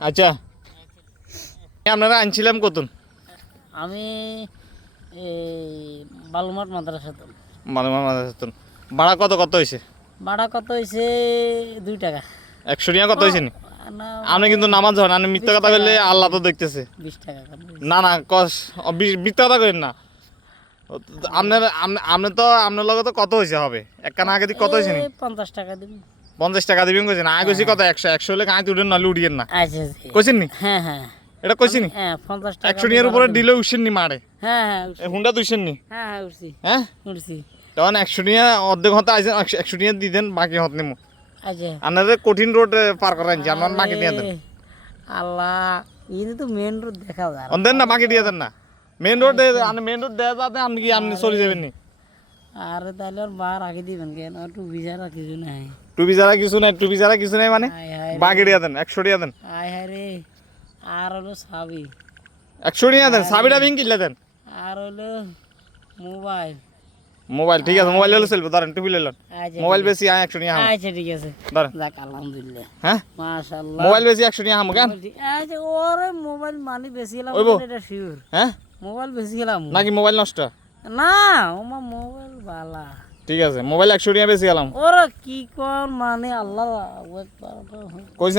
আচ্ছা আপনারা আনছিলাম কতন? আমি এই বালুমাঠ মাদ্রাসা তো। ভাড়া কত কত হয়েছে? ভাড়া কত হয়েছে 2 টাকা। 100 টাকা কত হয়েছে নি? না আপনি কিন্তু নামাজ হন, আপনি মিথ্যা কথা বললে আল্লাহ তো দেখতেছে। 20 টাকা করে। না না কস মিথ্যা কথা করেন না। আপনার আপনি তো আপনার লগে তো কত হয়েছে হবে এক কানা আগে কত হয়েছে নি? 50 টাকা দিন। 50 টাকা দিবেন কইছেন, আগে কইছি কত 100 হলে কাঁচ উঠেন না উড়িয়েন না আচ্ছা কইছেন নি? হ্যাঁ হ্যাঁ এটা কইছি নি? হ্যাঁ 50 টাকা। 100 টাকার উপরে দিলে উঠছেন নি মারে? হ্যাঁ হ্যাঁ হুন্ডা দুইছেন নি? হ্যাঁ হ্যাঁ উঠছি হ্যাঁ উঠছি। তখন 100 টাকা অর্ধেক হতে আইছেন, 100 টাকা দিয়ে দেন, বাকি হত নেমু। আচ্ছা আপনাদের কঠিন রোড পার করান যে আমার বাকি দিয়ে দেন। আল্লাহ এই তো মেন রোড দেখা যায়। দেন না, বাকি দিয়ে দেন না। মেন রোড মেন রোড দেওয়া যাতে আপনি কি আপনি চলে যাবেন নি? আরে তাহলে আর বার আগে দিবেন কেন? একটু ভিজারা কিছু নাই। টুপি ছাড়া কিছু নাই, টুপি ছাড়া কিছু নাই মানে হায় হায় বাকি দিয়ে দেন, 100 টাকা দেন। আয় হায় রে। আর হলো সাবি, 100 টাকা দেন, চাবিটা বিং কিনলে দেন। আর হলো মোবাইল। মোবাইল ঠিক আছে, মোবাইল হলে চলবে, ধরেন টুপি লইলেন। আচ্ছা মোবাইল বেশি 100 টাকা হাম আচ্ছা ঠিক আছে। ধরেন। যাক আলহামদুলিল্লাহ। হ্যাঁ মাশাআল্লাহ। মোবাইল বেশি 100 টাকা হাম কেন? আচ্ছা ওরে মোবাইল মানি বেশি গেলাম ওইবো। এটা শিওর। হ্যাঁ মোবাইল বেশি গেলাম নাকি মোবাইল নষ্ট? না ওমা মোবাইল বালা। ঠিক আছে মোবাইল 100 টাকা বেশি গেলাম ওরে কি কোন মানে আল্লাহ আকবার। কইছেন